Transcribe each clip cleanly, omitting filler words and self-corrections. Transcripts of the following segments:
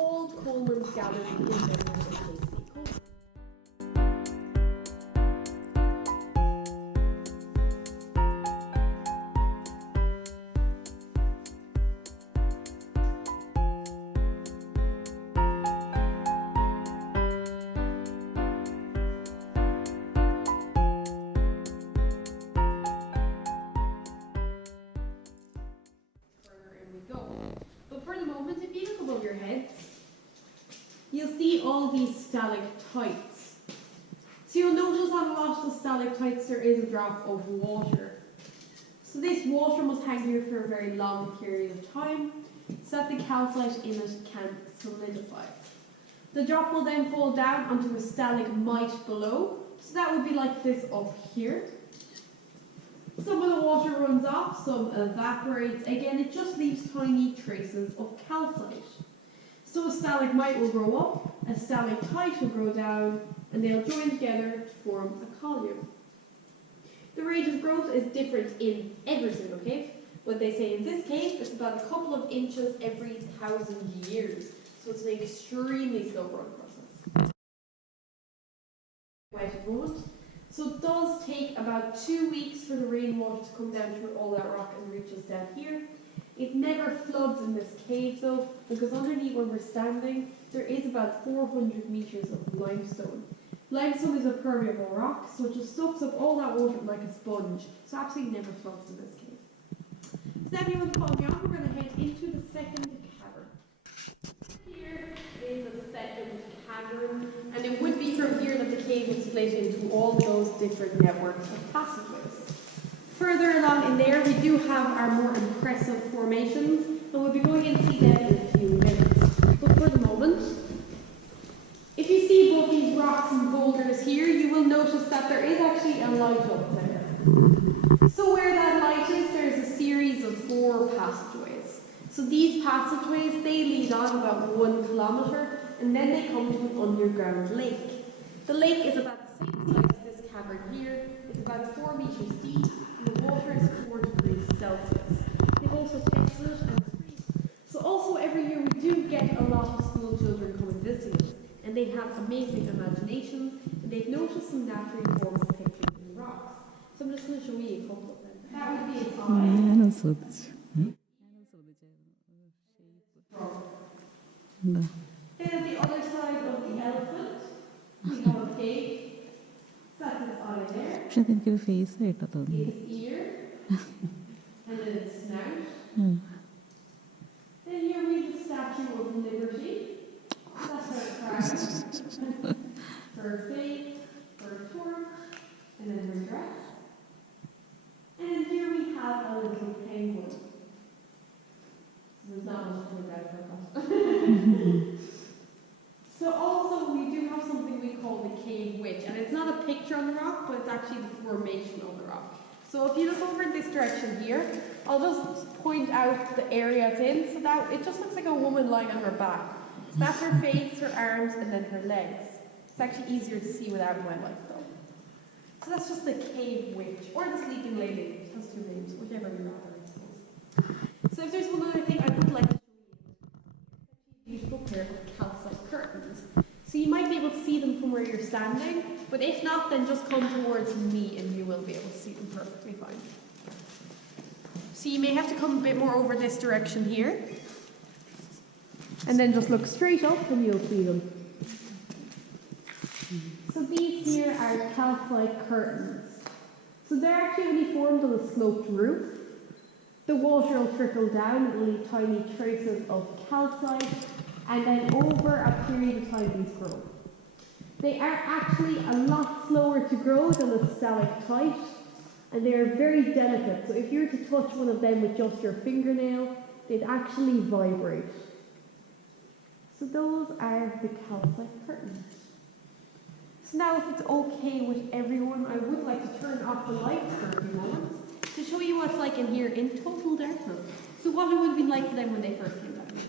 cold coalmines gathered in members of Casey Coal. But for the moment, if you look above your heads, you'll see all these stalactites. So you'll notice on a lot of the stalactites there is a drop of water. So this water must hang here for a very long period of time so that the calcite in it can solidify. The drop will then fall down onto a stalagmite below. So that would be like this up here. Some of the water runs off, some evaporates. Again, it just leaves tiny traces of calcite. So a stalagmite will grow up, a stalactite will grow down, and they'll join together to form a column. The rate of growth is different in every single cave, but they say in this cave it's about a couple of inches every 1,000 years. So it's an extremely slow growing process. Wait a moment. So it does take about 2 weeks for the rainwater to come down through all that rock and reach us down here. It never floods in this cave though, because underneath where we're standing, there is about 400 metres of limestone. Limestone is a permeable rock, so it just soaks up all that water like a sponge. So absolutely never floods in this cave. So now if you want to follow me on, we're going to head into the second cavern. Here is the second cavern, and it would be from here that the cave is split into all those different networks of passageways. Further along in there, we do have our more impressive formations, and we'll be going in to see them in a few minutes. But for the moment, if you see above these rocks and boulders here, you will notice that there is actually a light up there. So where that light is, there's a series of 4 passageways. So these passageways, they lead on about 1 kilometre, and then they come to an underground lake. The lake is about the same size as this cavern here. It's about 4 metres deep, and the water is 4 degrees Celsius. They've also tested it and it's free. So also every year we do get a lot of school children coming visiting us, and they have amazing imaginations, and they've noticed some naturally formed pictures in the rocks. So I'm just going to show you a couple of them. That would be a sign. Then at the other side of the elephant, we have a cave. That's its eye there. Its ear. And then its snout. Then here we have the Statue of Liberty. That's her crown. Her faith, her torch, and then her dress. And here we have a little penguin. There's not much to look at for that. So also we do have something we call the cave witch, and it's not a picture on the rock, but it's actually the formation of the rock. So if you look over in this direction here, I'll just point out the area it's in, so that it just looks like a woman lying on her back. So that's her face, her arms, and then her legs. It's actually easier to see without my light though. So that's just the cave witch, or the sleeping lady. It has 2 names, whichever you rather, I suppose. So if there's one other thing I would like to show you, a beautiful pair of calcite curtains. So you might be able to see them from where you're standing, but if not, then just come towards me and you will be able to see them perfectly fine. So you may have to come a bit more over this direction here, and then just look straight up and you'll see them. So these here are calcite curtains. So they're actually only formed on a sloped roof. The water will trickle down and leave tiny traces of calcite, and then over a period of time these grow. They are actually a lot slower to grow than a stalactite, and they are very delicate. So if you were to touch one of them with just your fingernail, they'd actually vibrate. So those are the calcite curtains. So now if it's okay with everyone, I would like to turn off the lights for a few moments to show you what it's like in here in total darkness. So what it would have been like for them when they first came down here.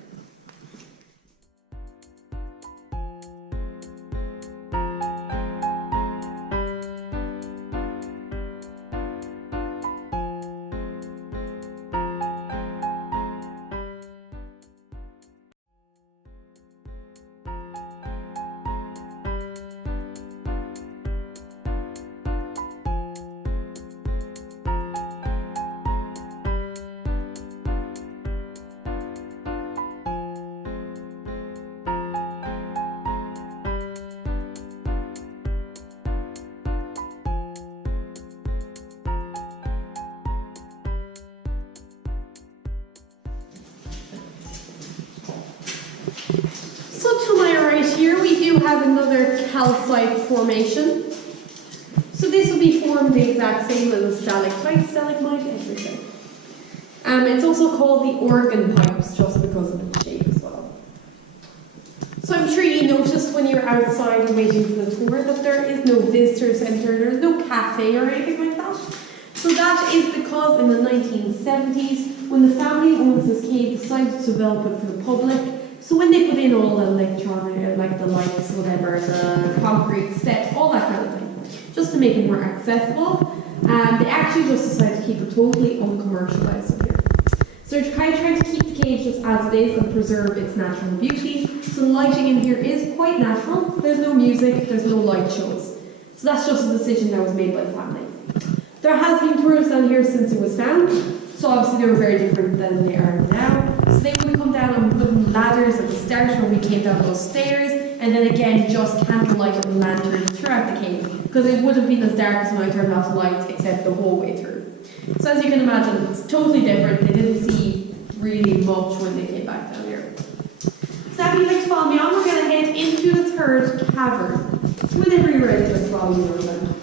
So to my right here, we do have another calcite formation. So this will be formed the exact same as a stalactite, stalagmite, everything. It's also called the organ pipes just because of its shape as well. So I'm sure you noticed when you're outside and waiting for the tour that there is no visitor centre, there's no cafe or anything like that. So that is because in the 1970s, when the family who owns this cave decided to develop it for the public, so when they put in all the electronic, like the lights, whatever, the concrete steps, all that kind of thing, just to make it more accessible, they actually just decided to keep it totally uncommercialised in here. So they're kind of trying to keep the cave just as it is and preserve its natural beauty. So the lighting in here is quite natural. There's no music, there's no light shows. So that's just a decision that was made by the family. There has been tourists down here since it was found. So obviously they were very different than they are now. So they would come down on wooden ladders at the start when we came down those stairs, and then again just candlelight and lanterns throughout the cave, because it would have been as dark as when I turned off the lights except the whole way through. So as you can imagine, it's totally different. They didn't see really much when they came back down here. So now if you'd like to follow me on, we're going to head into the third cavern. Whenever you're ready, just follow me around.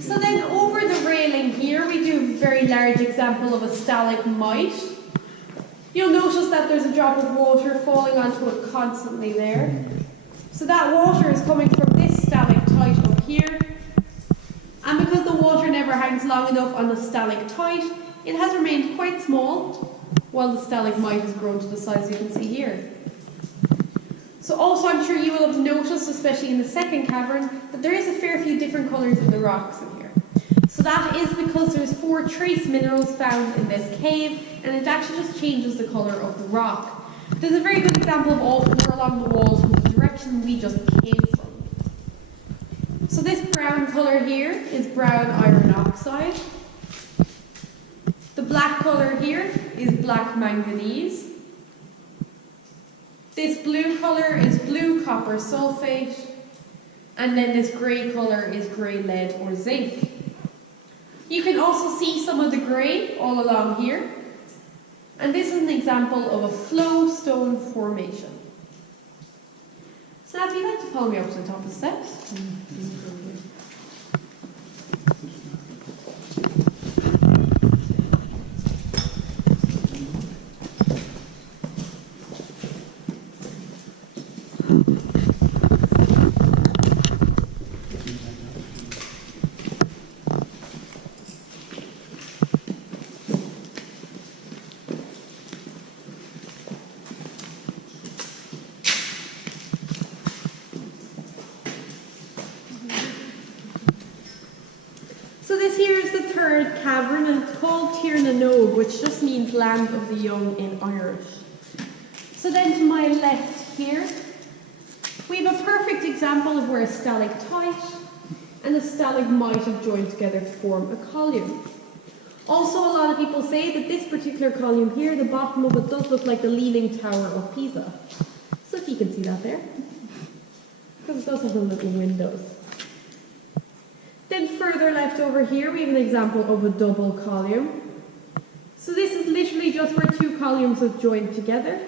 So then over the railing here we do a very large example of a stalagmite. You'll notice that there's a drop of water falling onto it constantly there. So that water is coming from this stalactite up here. And because the water never hangs long enough on the stalactite, it has remained quite small, while the stalagmite has grown to the size you can see here. So also I'm sure you will have noticed, especially in the second cavern, that there is a fair few different colours in the rocks in here. So that is because there's 4 trace minerals found in this cave, and it actually just changes the colour of the rock. There's a very good example of all 4 along the walls from the direction we just came from. So this brown colour here is brown iron oxide. The black colour here is black manganese. This blue colour is blue copper sulfate, and then this grey colour is grey lead or zinc. You can also see some of the grey all along here, and this is an example of a flow stone formation. So now if you'd like to follow me up to the top of the steps. Cavern, and it's called Tír na nÓg, which just means land of the young in Irish. So then to my left here, we have a perfect example of where a stalactite and a stalagmite have joined together to form a column. Also, a lot of people say that this particular column here, the bottom of it does look like the Leaning Tower of Pisa. So if you can see that there, because it does have the little windows. Then further left over here, we have an example of a double column. So this is literally just where 2 columns have joined together.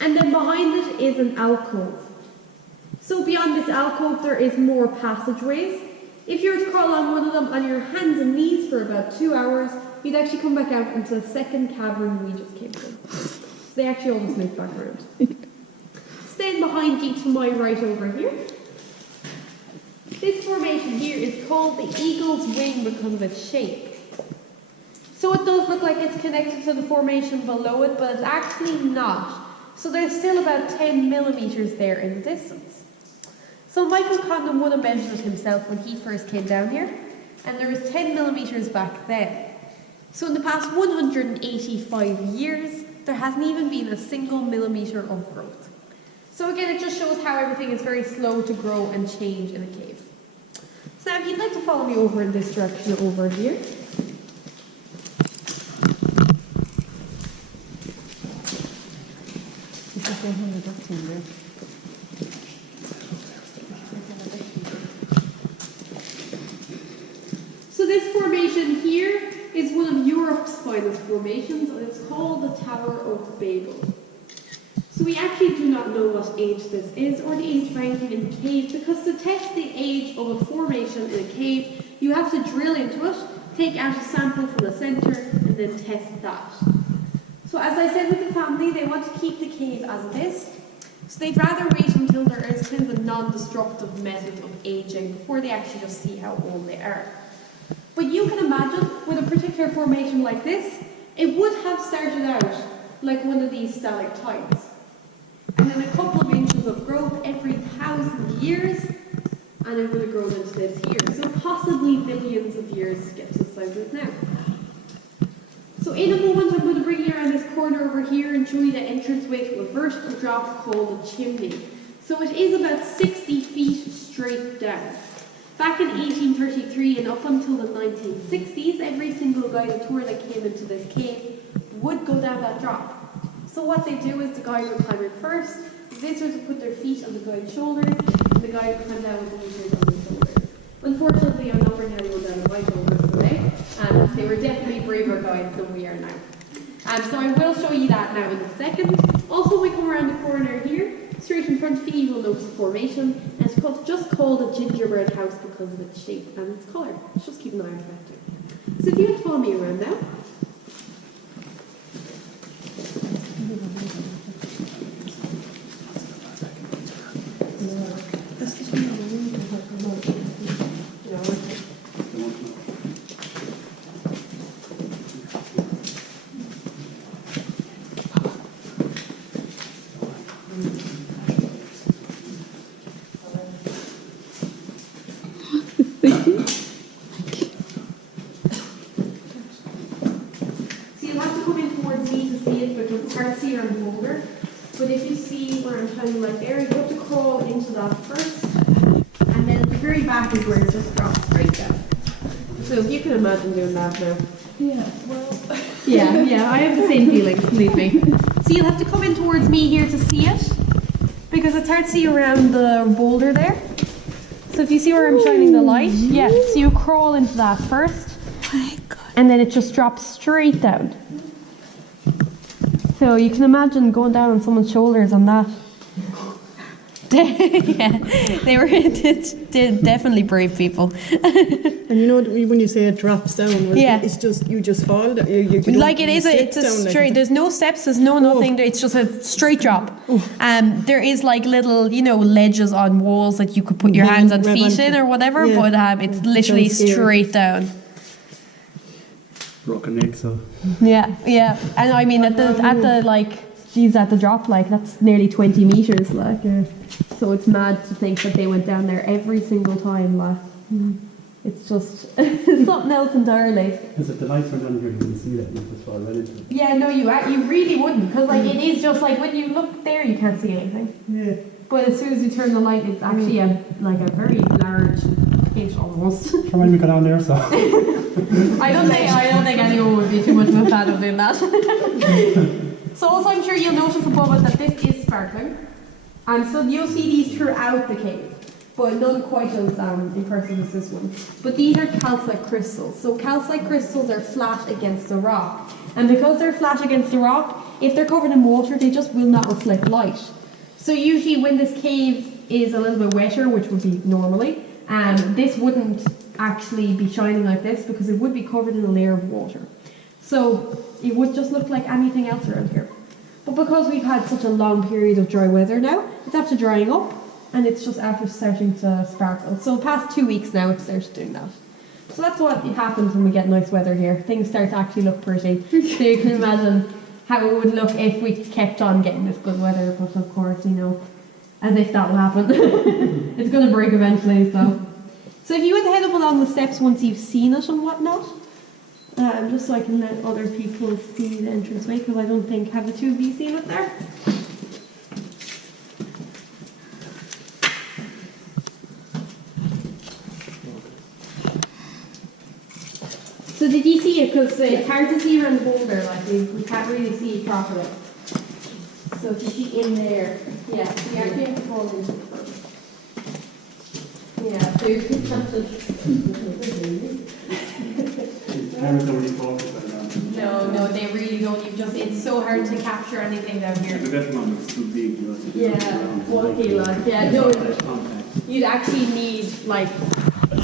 And then behind it is an alcove. So beyond this alcove there is more passageways. If you were to crawl on one of them on your hands and knees for about 2 hours, you'd actually come back out into the second cavern we just came from. So they actually almost loop back around. Then behind you to my right over here, this formation here is called the eagle's wing because of its shape. So it does look like it's connected to the formation below it, but it's actually not. So there's still about 10 millimeters there in the distance. So Michael Condon would have measured it himself when he first came down here, and there was 10 millimeters back then. So in the past 185 years, there hasn't even been a single millimeter of growth. So again, it just shows how everything is very slow to grow and change in a cave. So now if you'd like to follow me over in this direction over here. So this formation here is one of Europe's finest formations, and it's called the Tower of Babel. So we actually do not know what age this is, or the age of anything in caves, because to test the age of a formation in a cave, you have to drill into it, take out a sample from the centre, and then test that. So as I said with the family, they want to keep the cave as it is, so they'd rather wait until there is kind of a non-destructive method of aging before they actually just see how old they are. But you can imagine, with a particular formation like this, it would have started out like one of these stalactites. And then a couple of inches of growth every 1,000 years, and it would have grown into this here. So possibly billions of years to get to the size it is now. So in a moment, I'm going to bring you around this corner over here and show you the entranceway to a vertical drop called a chimney. So it is about 60 feet straight down. Back in 1833 and up until the 1960s, every single guided tour that came into this cave would go down that drop. So what they do is the guide would climb in first, the visitors would put their feet on the guide's shoulders, and the guide would climb down with the visitors on their shoulders. Unfortunately, I'm not bringing anyone down on my shoulders today, and they were definitely braver guides than we are now. So I will show you that now in a second. Also, when we come around the corner here, straight in front of you, you will notice a formation, and it's just called a gingerbread house because of its shape and its colour. Let's just keep an eye on that too. So if you want to follow me around now. But if you see where I'm shining light there, you have to crawl into that first, and then at the very back is where it just drops straight down. So if you can imagine doing that now. Yeah, well... yeah, I have the same feeling, believe me. So you'll have to come in towards me here to see it, because it's hard to see around the boulder there. So if you see where I'm shining the light, yeah, so you crawl into that first, and then it just drops straight down. So you can imagine going down on someone's shoulders on that. Yeah, they were definitely brave people. And you know when you say it drops down, yeah, it's just you just fall. You like it's a straight. Like there's no steps. There's no nothing. It's just a straight drop. There is like little ledges on walls that you could put your hands and feet in or whatever. Yeah. But it's literally straight down. Broken neck, so. Yeah, and I mean at the drop, like that's nearly 20 meters, like. So it's mad to think that they went down there every single time, like. It's just something else entirely. Because if the lights went on here, you can see that you just fall right into it. Yeah, no, you really wouldn't, because like it is just like when you look there, you can't see anything. Yeah. But as soon as you turn the light, it's actually a very large pit almost. Come on, we go down there, so. I don't think anyone would be too much of a fan of doing that. So also I'm sure you'll notice above it that this is sparkling. And so you'll see these throughout the cave, but none quite as impressive as this one. But these are calcite crystals. So calcite crystals are flat against the rock. And because they're flat against the rock, if they're covered in water, they just will not reflect light. So usually when this cave is a little bit wetter, which would be normally, this wouldn't actually be shining like this because it would be covered in a layer of water. So it would just look like anything else around here. But because we've had such a long period of dry weather now, it's after drying up and it's just after starting to sparkle. So the past 2 weeks now it's started doing that. So that's what happens when we get nice weather here. Things start to actually look pretty. So you can imagine how it would look if we kept on getting this good weather. But of course, you know, as if that will happen. It's going to break eventually. So if you want to head up along the steps once you've seen it and whatnot, just so I can let other people see the entranceway, because I don't think, have the two of you seen it there? So did you see it? Because it's hard to see around the boulder, like we can't really see it properly. So if you see in there, yeah, so you actually have to fall into it first. Yeah, so you can have to... Cameras don't really focus on that. No, they really don't. It's so hard to capture anything down here. The better one looks too big. You know, Yeah, bulky, like, yeah, no, you'd actually need, like,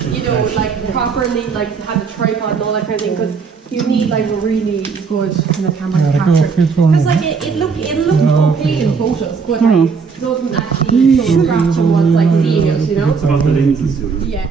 you know, like, properly, like, to have a tripod and all that kind of thing, because you need, like, a really good kind of camera to capture it. Because, like, it looked okay in photos, but like, it doesn't actually show scratch on what's, like, seeing it, you know? It's about the lenses too. Yeah.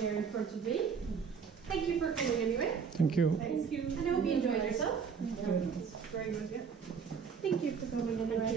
There in front of me. Thank you for coming anyway. Thank you. Thank you. And I hope you enjoyed yourself. Very good, yeah. Thank you for coming anyway.